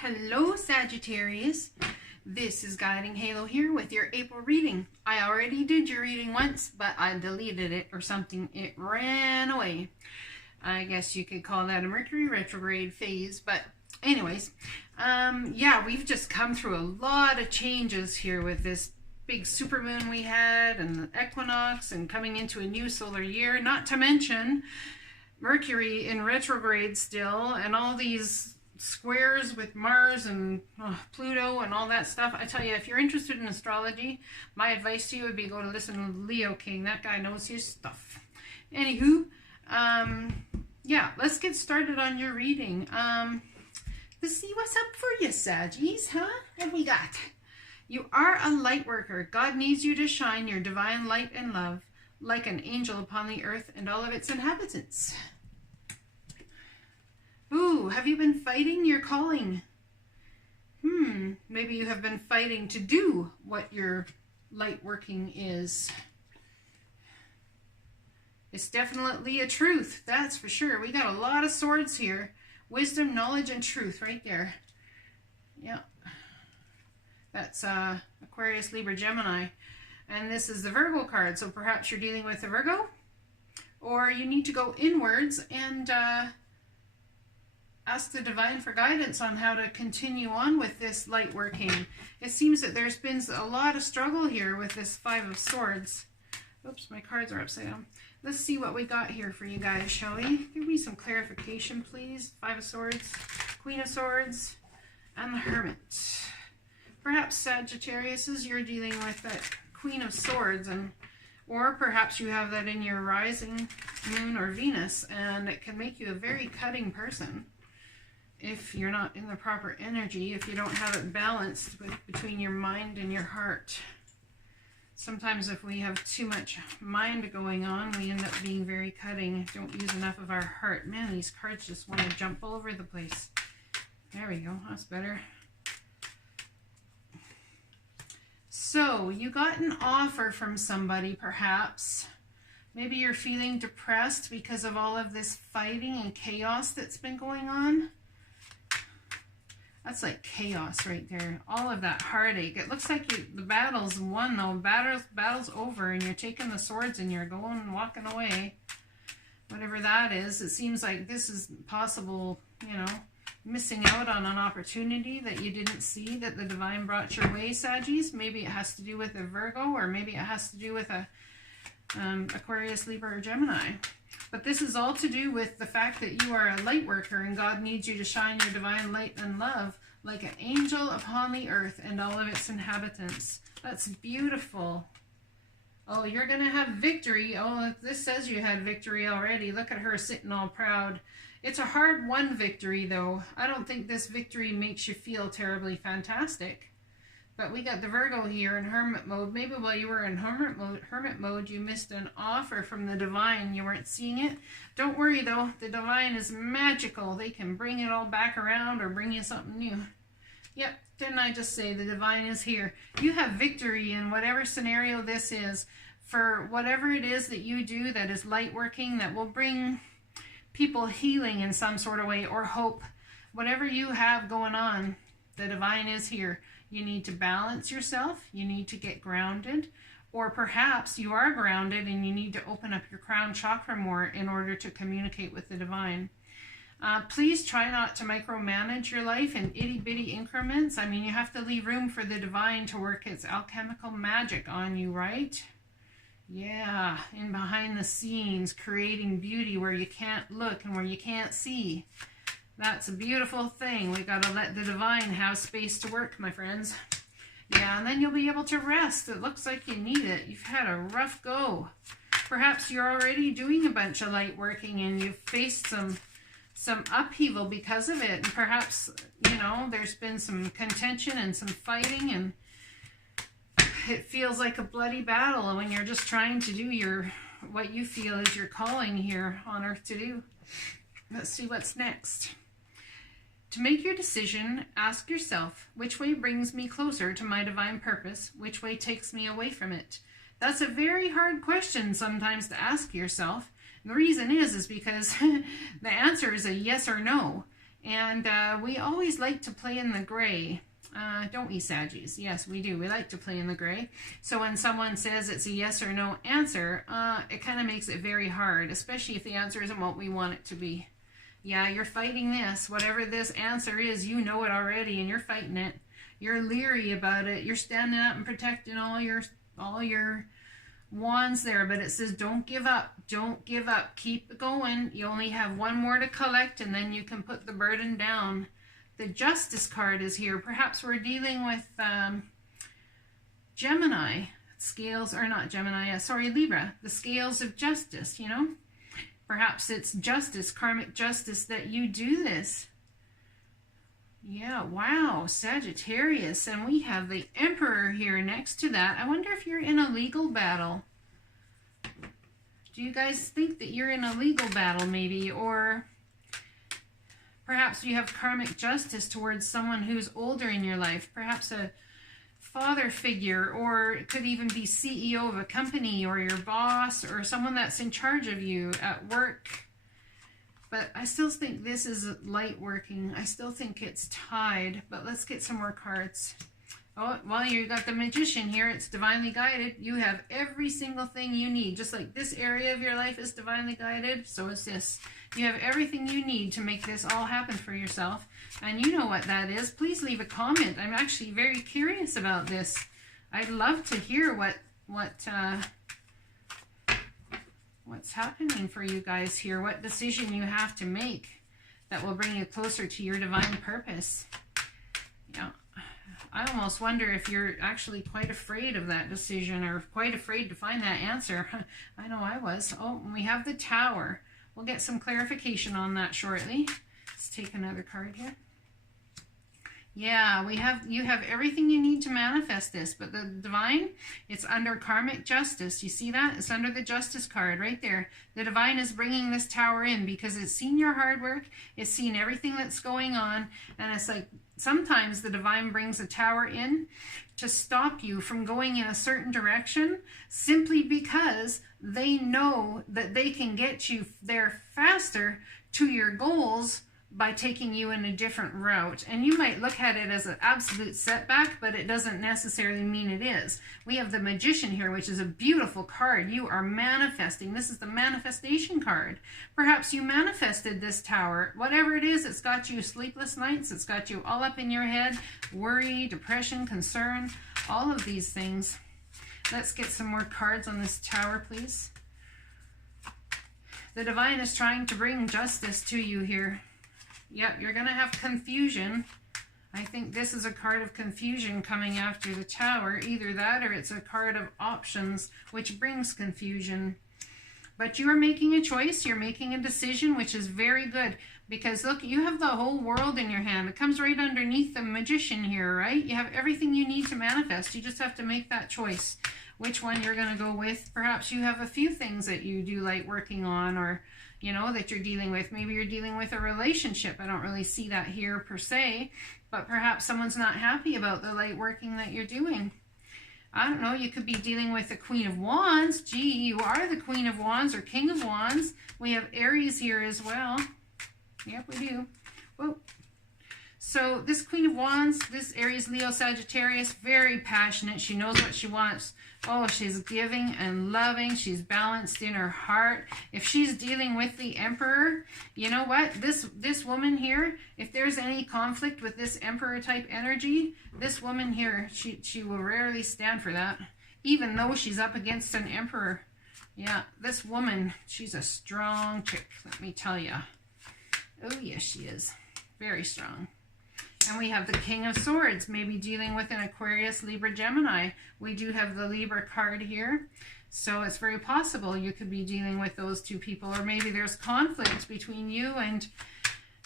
Hello Sagittarius, this is Guiding Halo here with your April reading. I already did your reading once, but I deleted it or something. It ran away. I guess you could call that a Mercury retrograde phase, but anyways, yeah, we've just come through a lot of changes here with this big supermoon we had and the equinox and coming into a new solar year, not to mention Mercury in retrograde still and all these squares with Mars and Pluto and all that stuff. I tell you, if you're interested in astrology, my advice to you would be go to listen to Leo King. That guy knows his stuff. Anywho, yeah, let's get started on your reading. Let's see what's up for you, Saggies, huh? What we got? You are a light worker. God needs you to shine your divine light and love like an angel upon the earth and all of its inhabitants. Ooh, have you been fighting your calling? Maybe you have been fighting to do what your light working is. It's definitely a truth, that's for sure. We got a lot of swords here. Wisdom, knowledge, and truth right there. Yeah. That's Aquarius, Libra, Gemini. And this is the Virgo card, so perhaps you're dealing with a Virgo. Or you need to go inwards and ask the divine for guidance on how to continue on with this light working. It seems that there's been a lot of struggle here with this Five of Swords. Oops, my cards are upside down. Let's see what we got here for you guys, shall we? Give me some clarification, please. Five of Swords, Queen of Swords, and the Hermit. Perhaps Sagittarius, you're dealing with that Queen of Swords, or perhaps you have that in your rising moon or Venus, and it can make you a very cutting person if you're not in the proper energy, if you don't have it balanced between your mind and your heart. Sometimes if we have too much mind going on, we end up being very cutting. Don't use enough of our heart. Man, these cards just want to jump all over the place. There we go. That's better. So, you got an offer from somebody, perhaps. Maybe you're feeling depressed because of all of this fighting and chaos that's been going on. That's like chaos right there. All of that heartache. It looks like the battle's won, though. Battle's over, and you're taking the swords and you're going and walking away. Whatever that is, it seems like this is possible, you know, missing out on an opportunity that you didn't see that the divine brought your way, Saggies. Maybe it has to do with a Virgo, or maybe it has to do with a Aquarius, Libra, or Gemini. But this is all to do with the fact that you are a light worker and God needs you to shine your divine light and love like an angel upon the earth and all of its inhabitants. That's beautiful. Oh, you're going to have victory. Oh, this says you had victory already. Look at her sitting all proud. It's a hard-won victory, though. I don't think this victory makes you feel terribly fantastic. But we got the Virgo here in hermit mode. Maybe while you were in hermit mode, you missed an offer from the divine. You weren't seeing it. Don't worry, though. The divine is magical. They can bring it all back around or bring you something new. Yep, didn't I just say the divine is here? You have victory in whatever scenario this is. For whatever it is that you do that is light working, that will bring people healing in some sort of way or hope. Whatever you have going on, the divine is here. You need to balance yourself. You need to get grounded. Or perhaps you are grounded and you need to open up your crown chakra more in order to communicate with the divine. Please try not to micromanage your life in itty-bitty increments. I mean, you have to leave room for the divine to work its alchemical magic on you, right? Yeah, in behind the scenes, creating beauty where you can't look and where you can't see. That's a beautiful thing. We got to let the divine have space to work, my friends. Yeah, and then you'll be able to rest. It looks like you need it. You've had a rough go. Perhaps you're already doing a bunch of light working and you've faced some upheaval because of it. And perhaps, you know, there's been some contention and some fighting, and it feels like a bloody battle when you're just trying to do what you feel is your calling here on earth to do. Let's see what's next. To make your decision, ask yourself, which way brings me closer to my divine purpose? Which way takes me away from it? That's a very hard question sometimes to ask yourself. And the reason is because the answer is a yes or no. And we always like to play in the gray. Don't we, Saggies? Yes, we do. We like to play in the gray. So when someone says it's a yes or no answer, it kind of makes it very hard, especially if the answer isn't what we want it to be. Yeah, you're fighting this. Whatever this answer is, you know it already, and you're fighting it. You're leery about it. You're standing up and protecting all your wands there, but it says don't give up. Don't give up. Keep going. You only have one more to collect, and then you can put the burden down. The Justice card is here. Perhaps we're dealing with Gemini scales, or not Gemini, sorry, Libra, the scales of justice, you know. Perhaps it's justice, karmic justice, that you do this. Yeah, wow, Sagittarius. And we have the Emperor here next to that. I wonder if you're in a legal battle. Do you guys think that you're in a legal battle maybe? Or perhaps you have karmic justice towards someone who's older in your life. Perhaps a father figure, or it could even be CEO of a company, or your boss, or someone that's in charge of you at work. But I still think this is light working. I still think it's tied, but let's get some more cards. Oh, well, you got the Magician here. It's divinely guided. You have every single thing you need. Just like this area of your life is divinely guided, so is this. You have everything you need to make this all happen for yourself. And you know what that is. Please leave a comment. I'm actually very curious about this. I'd love to hear what's happening for you guys here. What decision you have to make that will bring you closer to your divine purpose. Yeah. I almost wonder if you're actually quite afraid of that decision, or quite afraid to find that answer. I know I was. Oh, we have the Tower. We'll get some clarification on that shortly. Let's take another card here. Yeah, you have everything you need to manifest this, but the divine, it's under karmic justice. You see that? It's under the Justice card right there. The divine is bringing this Tower in because it's seen your hard work, it's seen everything that's going on, and it's like sometimes the divine brings a Tower in to stop you from going in a certain direction simply because they know that they can get you there faster to your goals by taking you in a different route. And you might look at it as an absolute setback, but it doesn't necessarily mean it is. We have the Magician here, which is a beautiful card. You are manifesting. This is the manifestation card. Perhaps you manifested this Tower. Whatever it is, it's got you sleepless nights. It's got you all up in your head. Worry, depression, concern, all of these things. Let's get some more cards on this Tower, please. The divine is trying to bring justice to you here. Yep, you're going to have confusion. I think this is a card of confusion coming after the Tower. Either that or it's a card of options, which brings confusion. But you are making a choice. You're making a decision, which is very good. Because look, you have the whole world in your hand. It comes right underneath the Magician here, right? You have everything you need to manifest. You just have to make that choice. Which one you're going to go with. Perhaps you have a few things that you do like working on, or you know, that you're dealing with. Maybe you're dealing with a relationship. I don't really see that here per se, but perhaps someone's not happy about the light working that you're doing. I don't know, you could be dealing with the Queen of Wands. Gee, you are the Queen of Wands or King of Wands. We have Aries here as well. Yep, we do. Whoa. So this Queen of Wands, this Aries, Leo, Sagittarius, very passionate. She knows what she wants. Oh, she's giving and loving. She's balanced in her heart. If she's dealing with the Emperor, you know what? This woman here, if there's any conflict with this Emperor type energy, this woman here, she will rarely stand for that, even though she's up against an Emperor. Yeah, this woman, she's a strong chick, let me tell you. Oh, yes, she is. Very strong. And we have the King of Swords, maybe dealing with an Aquarius, Libra, Gemini. We do have the Libra card here. So it's very possible you could be dealing with those two people. Or maybe there's conflict between you and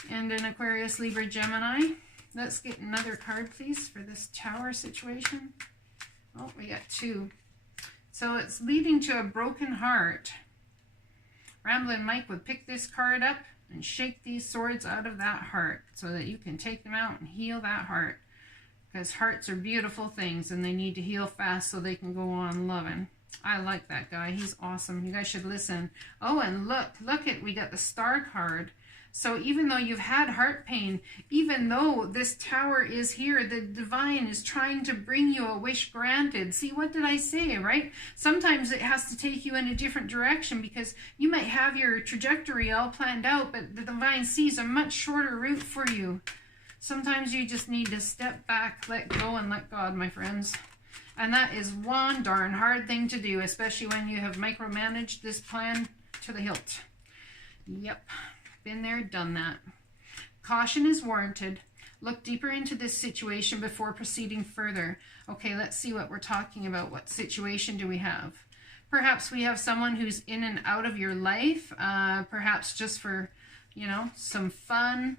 an Aquarius, Libra, Gemini. Let's get another card, please, for this Tower situation. Oh, we got two. So it's leading to a broken heart. Ramblin' Mike would pick this card up and shake these swords out of that heart so that you can take them out and heal that heart. Because hearts are beautiful things and they need to heal fast so they can go on loving. I like that guy. He's awesome. You guys should listen. Oh, and look at, we got the Star card. So even though you've had heart pain, even though this Tower is here, the divine is trying to bring you a wish granted. See, what did I say, right? Sometimes it has to take you in a different direction because you might have your trajectory all planned out, but the divine sees a much shorter route for you. Sometimes you just need to step back, let go, and let God, my friends. And that is one darn hard thing to do, especially when you have micromanaged this plan to the hilt. Yep. Been there, done that. Caution is warranted. Look deeper into this situation before proceeding further. Okay, let's see what we're talking about. What situation do we have? Perhaps we have someone who's in and out of your life, perhaps just for, you know, some fun.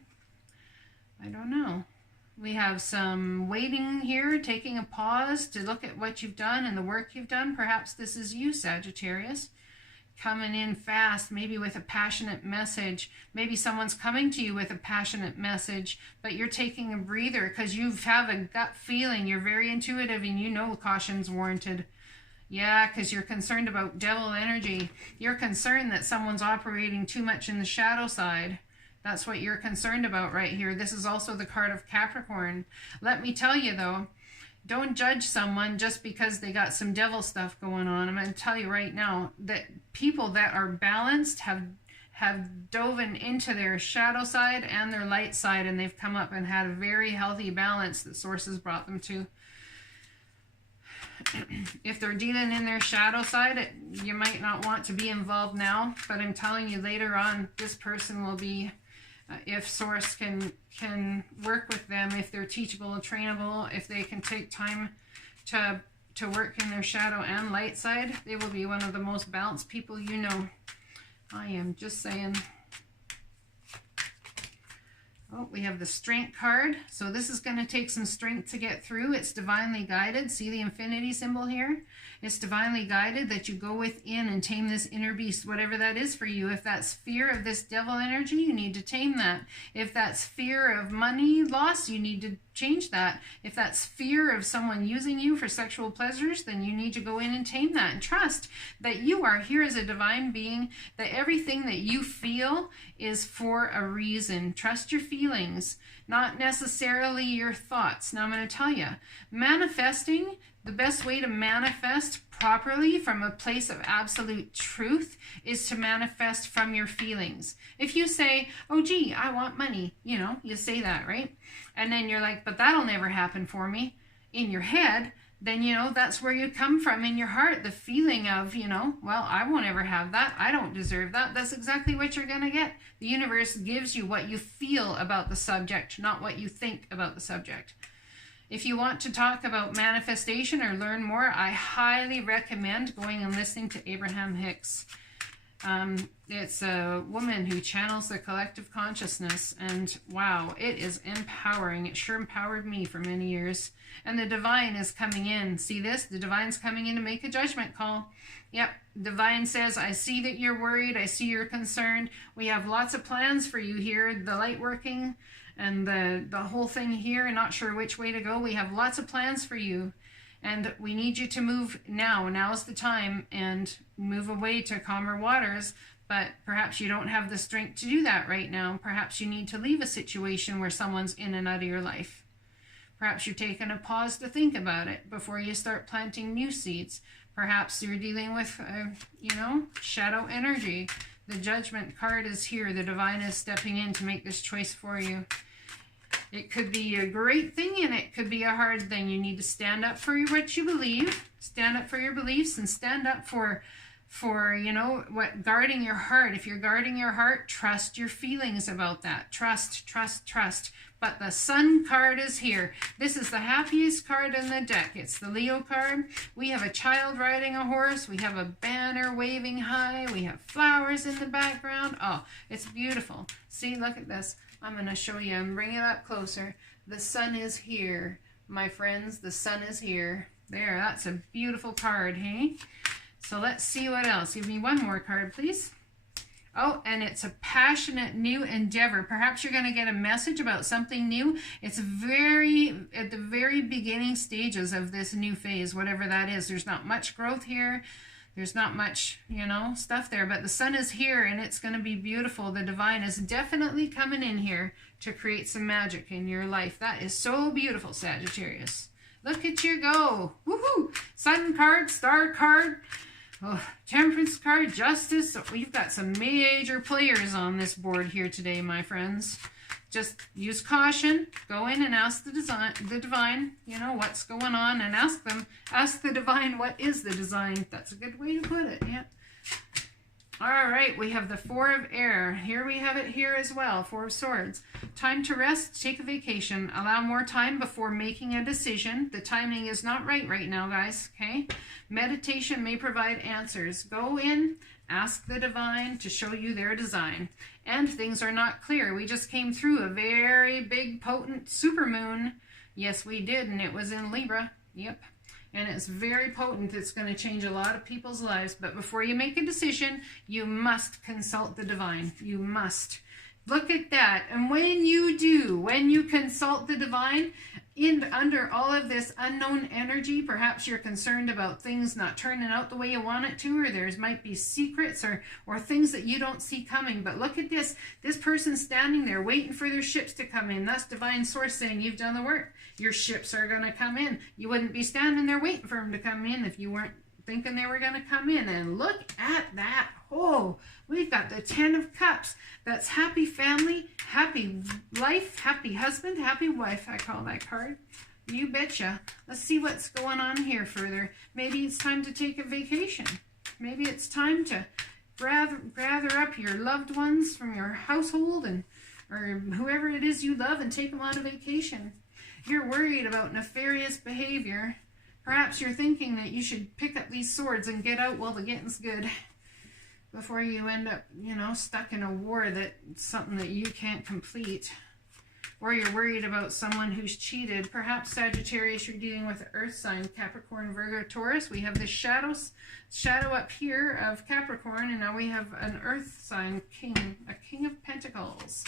I don't know. We have some waiting here, taking a pause to look at what you've done and the work you've done. Perhaps this is you, Sagittarius. Coming in fast, maybe with a passionate message. Maybe someone's coming to you with a passionate message, but you're taking a breather because you have a gut feeling. You're very intuitive and you know caution's warranted. Yeah, because you're concerned about devil energy. You're concerned that someone's operating too much in the shadow side. That's what you're concerned about right here. This is also the card of Capricorn. Let me tell you though, don't judge someone just because they got some devil stuff going on. I'm going to tell you right now that people that are balanced have dove into their shadow side and their light side, and they've come up and had a very healthy balance that Source has brought them to. If they're dealing in their shadow side, you might not want to be involved now, but I'm telling you later on, this person will be, if Source can work with them, if they're teachable and trainable, if they can take time to work in their shadow and light side, they will be one of the most balanced people you know. I am just saying. Oh, we have the Strength card. So this is going to take some strength to get through. It's divinely guided. See the infinity symbol here? It's divinely guided that you go within and tame this inner beast, whatever that is for you. If that's fear of this devil energy, you need to tame that. If that's fear of money loss, you need to change that. If that's fear of someone using you for sexual pleasures, then you need to go in and tame that and trust that you are here as a divine being, that everything that you feel is for a reason. Trust your feelings, not necessarily your thoughts. Now I'm going to tell you, manifesting, the best way to manifest properly from a place of absolute truth is to manifest from your feelings. If you say, oh gee, I want money, you know, you say that, right? And then you're like, but that'll never happen for me, in your head, then, you know, that's where you come from in your heart, the feeling of, you know, well, I won't ever have that. I don't deserve that. That's exactly what you're going to get. The universe gives you what you feel about the subject, not what you think about the subject. If you want to talk about manifestation or learn more, I highly recommend going and listening to Abraham Hicks. It's a woman who channels the collective consciousness, and wow, it is empowering. It sure empowered me for many years. And the divine is coming in. See this? The divine's coming in to make a judgment call. Yep, divine says, I see that you're worried. I see you're concerned. We have lots of plans for you here. The light working and the whole thing here, not sure which way to go. We have lots of plans for you. And we need you to move now. Now's the time, and move away to calmer waters. But perhaps you don't have the strength to do that right now. Perhaps you need to leave a situation where someone's in and out of your life. Perhaps you're taking a pause to think about it before you start planting new seeds. Perhaps you're dealing with, you know, shadow energy. The Judgment card is here. The divine is stepping in to make this choice for you. It could be a great thing and it could be a hard thing. You need to stand up for what you believe, stand up for your beliefs, and stand up for you know, what, guarding your heart. If you're guarding your heart, trust your feelings about that. Trust, trust, trust. But the Sun card is here. This is the happiest card in the deck. It's the Leo card. We have a child riding a horse. We have a banner waving high. We have flowers in the background. Oh, it's beautiful. See, look at this. I'm going to show you and bring it up closer. The sun is here, my friends. The sun is here. There, that's a beautiful card, hey? So let's see what else. Give me one more card, please. Oh, and it's a passionate new endeavor. Perhaps you're going to get a message about something new. It's at the very beginning stages of this new phase, whatever that is. There's not much growth here. There's not much, you know, stuff there, but the sun is here and it's going to be beautiful. The divine is definitely coming in here to create some magic in your life. That is so beautiful, Sagittarius. Look at you go. Woohoo! Sun card, star card, oh, temperance card, justice. So we've got some major players on this board here today, my friends. Just use caution. Go in and ask the divine, you know, what's going on, and ask the divine, what is the design? That's a good way to put it, yeah. All right, we have the Four of Air. Here we have it here as well, Four of Swords. Time to rest, take a vacation. Allow more time before making a decision. The timing is not right now, guys, okay? Meditation may provide answers. Go in, ask the divine to show you their design. And things are not clear. We just came through a very big, potent supermoon. Yes, we did, and it was in Libra. Yep. And it's very potent. It's going to change a lot of people's lives. But before you make a decision, you must consult the divine. You must. Look at that. And when you do, when you consult the divine, under all of this unknown energy, perhaps you're concerned about things not turning out the way you want it to, or there's might be secrets or things that you don't see coming. But look at this. This person's standing there waiting for their ships to come in. That's divine source saying you've done the work. Your ships are going to come in. You wouldn't be standing there waiting for them to come in if you weren't thinking they were going to come in. And look at that. Oh, we've got the 10 of Cups. That's happy family, happy life, happy husband, happy wife, I call that card. You betcha. Let's see what's going on here further. Maybe it's time to take a vacation. Maybe it's time to gather up your loved ones from your household or whoever it is you love and take them on a vacation. You're worried about nefarious behavior. Perhaps you're thinking that you should pick up these swords and get out while the getting's good before you end up, you know, stuck in a war that's something that you can't complete. Or you're worried about someone who's cheated. Perhaps, Sagittarius, you're dealing with the earth sign, Capricorn, Virgo, Taurus. We have the shadow up here of Capricorn, and now we have an earth sign, a King of Pentacles.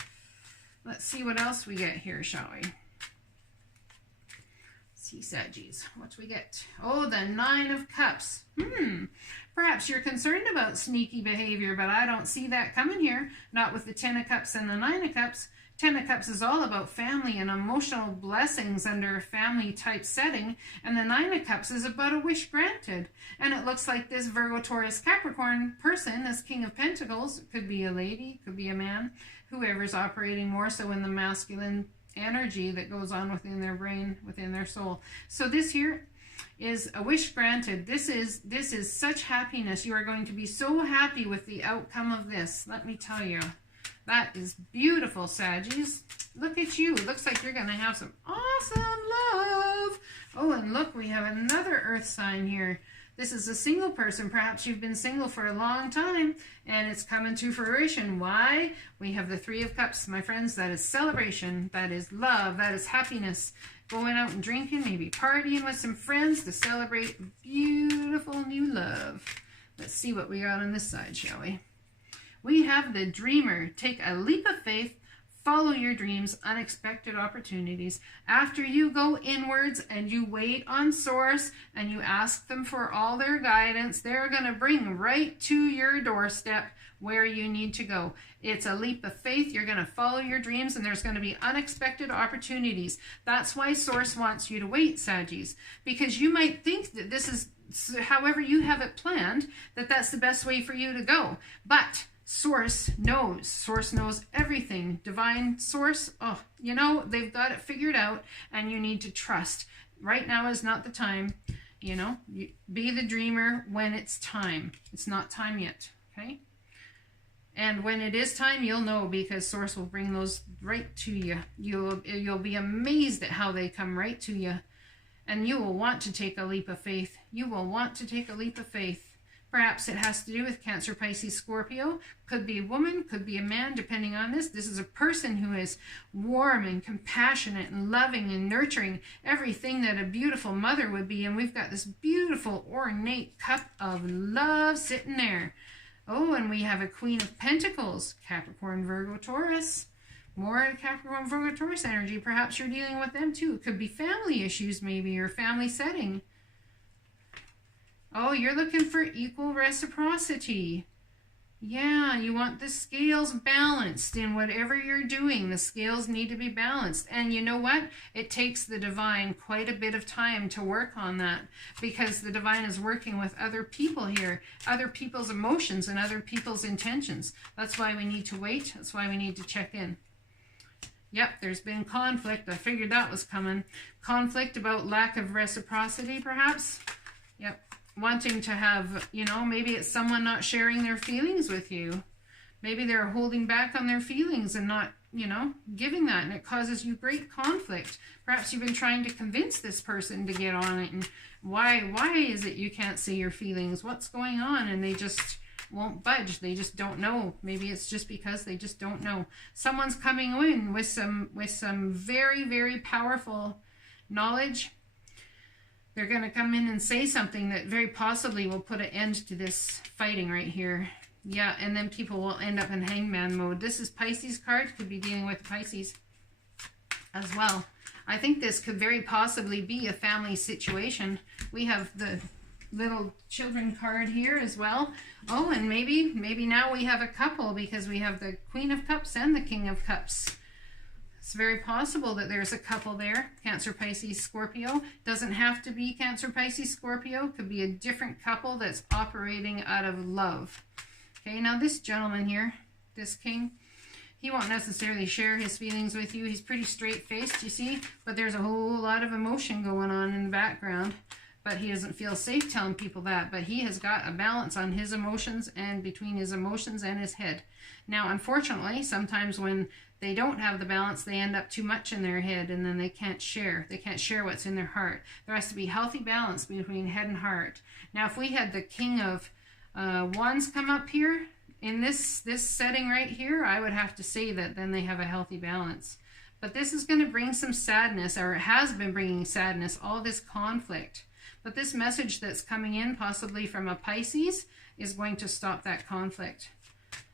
Let's see what else we get here, shall we? See, Saggies, what do we get? Oh, the Nine of Cups. Perhaps you're concerned about sneaky behavior, but I don't see that coming here. Not with the 10 of Cups and the 9 of Cups. 10 of Cups is all about family and emotional blessings under a family type setting. And the 9 of Cups is about a wish granted. And it looks like this Virgo, Taurus, Capricorn person, this King of Pentacles, could be a lady, could be a man, whoever's operating more so in the masculine energy that goes on within their brain, within their soul. So this here is a wish granted. This is such happiness. You are going to be so happy with the outcome of this. Let me tell you. That is beautiful, Saggies. Look at you. It looks like you're going to have some awesome love. Oh, and look, we have another earth sign here. This is a single person. Perhaps you've been single for a long time and it's coming to fruition. Why? We have the 3 of Cups, my friends. That is celebration. That is love. That is happiness. Going out and drinking, maybe partying with some friends to celebrate beautiful new love. Let's see what we got on this side, shall we? We have the Dreamer. Take a leap of faith. Follow your dreams, unexpected opportunities. After you go inwards and you wait on Source and you ask them for all their guidance, they're going to bring right to your doorstep where you need to go. It's a leap of faith. You're going to follow your dreams and there's going to be unexpected opportunities. That's why Source wants you to wait, Saggies, because you might think that this is, however you have it planned, that that's the best way for you to go. But Source knows everything. Divine Source, oh, you know, they've got it figured out and you need to trust. Right now is not the time, you know. Be the dreamer when it's time. It's not time yet, okay? And when it is time, you'll know, because Source will bring those right to you. You'll be amazed at how they come right to you. And you will want to take a leap of faith. You will want to take a leap of faith. Perhaps it has to do with Cancer, Pisces, Scorpio. Could be a woman, could be a man, depending on this. This is a person who is warm and compassionate and loving and nurturing, everything that a beautiful mother would be. And we've got this beautiful ornate cup of love sitting there. Oh, and we have a Queen of Pentacles, Capricorn, Virgo, Taurus. More Capricorn, Virgo, Taurus energy. Perhaps you're dealing with them too. It could be family issues maybe, or family setting. Oh, you're looking for equal reciprocity. Yeah, you want the scales balanced in whatever you're doing. The scales need to be balanced. And you know what? It takes the divine quite a bit of time to work on that, because the divine is working with other people here, other people's emotions and other people's intentions. That's why we need to wait. That's why we need to check in. Yep, there's been conflict. I figured that was coming. Conflict about lack of reciprocity, perhaps. Yep. Wanting to have, you know, maybe it's someone not sharing their feelings with you. Maybe they're holding back on their feelings and not, you know, giving that, and it causes you great conflict. Perhaps you've been trying to convince this person to get on it, and why is it you can't say your feelings? What's going on? And they just won't budge. They just don't know. Maybe it's just because they just don't know. Someone's coming in with some very, very powerful knowledge. They're going to come in and say something that very possibly will put an end to this fighting right here. Yeah, and then people will end up in hangman mode. This is Pisces card. Could be dealing with Pisces as well. I think this could very possibly be a family situation. We have the little children card here as well. Oh, and maybe now we have a couple, because we have the Queen of Cups and the King of Cups. It's very possible that there's a couple there. Cancer, Pisces, Scorpio. Doesn't have to be Cancer, Pisces, Scorpio. Could be a different couple that's operating out of love. Okay, now this gentleman here, this king, he won't necessarily share his feelings with you. He's pretty straight-faced, you see, but there's a whole lot of emotion going on in the background. But he doesn't feel safe telling people that. But he has got a balance on his emotions and between his emotions and his head. Now, unfortunately, sometimes when they don't have the balance, they end up too much in their head, and then they can't share. They can't share what's in their heart. There has to be healthy balance between head and heart. Now, if we had the King of Wands come up here, in this setting right here, I would have to say that then they have a healthy balance. But this is going to bring some sadness, or it has been bringing sadness, all this conflict. But this message that's coming in, possibly from a Pisces, is going to stop that conflict.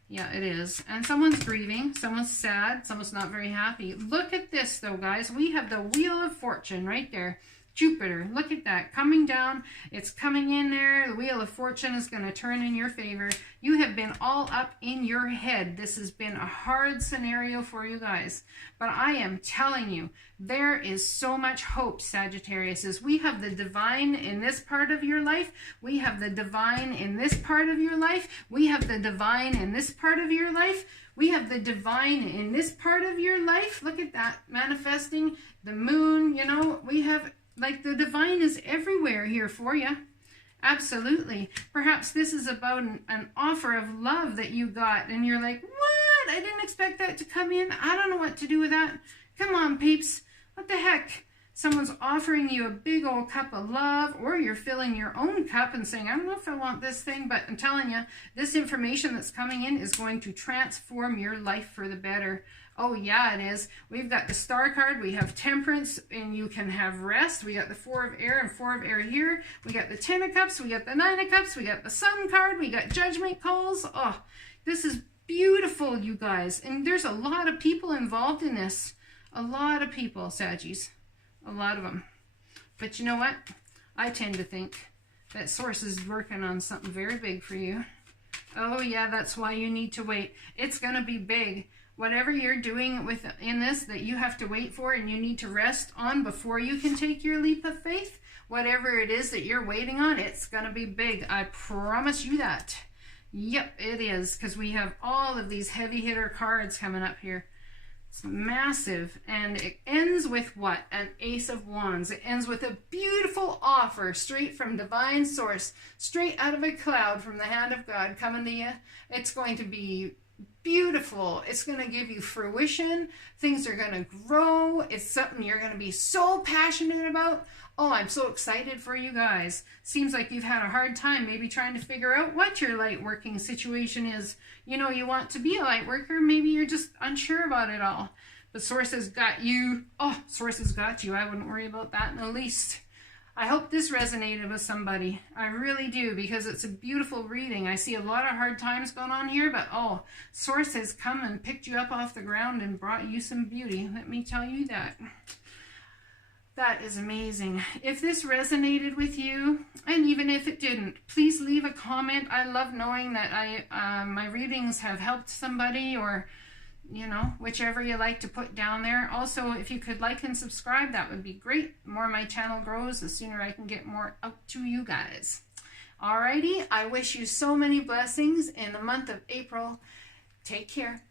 Yeah, it is. And someone's grieving, someone's sad, someone's not very happy. Look at this, though, guys. We have the Wheel of Fortune right there. Jupiter, look at that, coming down. It's coming in there. The Wheel of Fortune is going to turn in your favor. You have been all up in your head. This has been a hard scenario for you guys. But I am telling you, there is so much hope, Sagittarius. As we have the divine in this part of your life. We have the divine in this part of your life. We have the divine in this part of your life. We have the divine in this part of your life. Look at that, manifesting the moon. You know, we have... like the divine is everywhere here for you. Absolutely. Perhaps this is about an offer of love that you got, and you're like, what? I didn't expect that to come in. I don't know what to do with that. Come on, peeps. What the heck? Someone's offering you a big old cup of love, or you're filling your own cup and saying, I don't know if I want this thing, but I'm telling you, this information that's coming in is going to transform your life for the better. Oh, yeah, it is. We've got the Star card. We have Temperance, and you can have rest. We got the Four of Air and Four of Air here. We got the Ten of Cups. We got the Nine of Cups. We got the Sun card. We got Judgment calls. Oh, this is beautiful, you guys. And there's a lot of people involved in this. A lot of people, Saggies. A lot of them. But you know what? I tend to think that Source is working on something very big for you. Oh, yeah, that's why you need to wait. It's going to be big. Whatever you're doing in this that you have to wait for and you need to rest on before you can take your leap of faith, whatever it is that you're waiting on, it's going to be big. I promise you that. Yep, it is, because we have all of these heavy hitter cards coming up here. It's massive, and it ends with what? An Ace of Wands. It ends with a beautiful offer straight from divine source, straight out of a cloud from the hand of God coming to you. It's going to be beautiful. It's going to give you fruition. Things are going to grow. It's something you're going to be so passionate about. Oh, I'm so excited for you guys. Seems like you've had a hard time maybe trying to figure out what your light working situation is. You know, you want to be a light worker. Maybe you're just unsure about it all. But Source has got you. Oh, Source has got you. I wouldn't worry about that in the least. I hope this resonated with somebody. I really do, because it's a beautiful reading. I see a lot of hard times going on here, but oh, Source has come and picked you up off the ground and brought you some beauty. Let me tell you that. That is amazing. If this resonated with you, and even if it didn't, please leave a comment. I love knowing that my readings have helped somebody, or, you know, whichever you like to put down there. Also, if you could like and subscribe, that would be great. The more my channel grows, the sooner I can get more out to you guys. Alrighty, I wish you so many blessings in the month of April. Take care.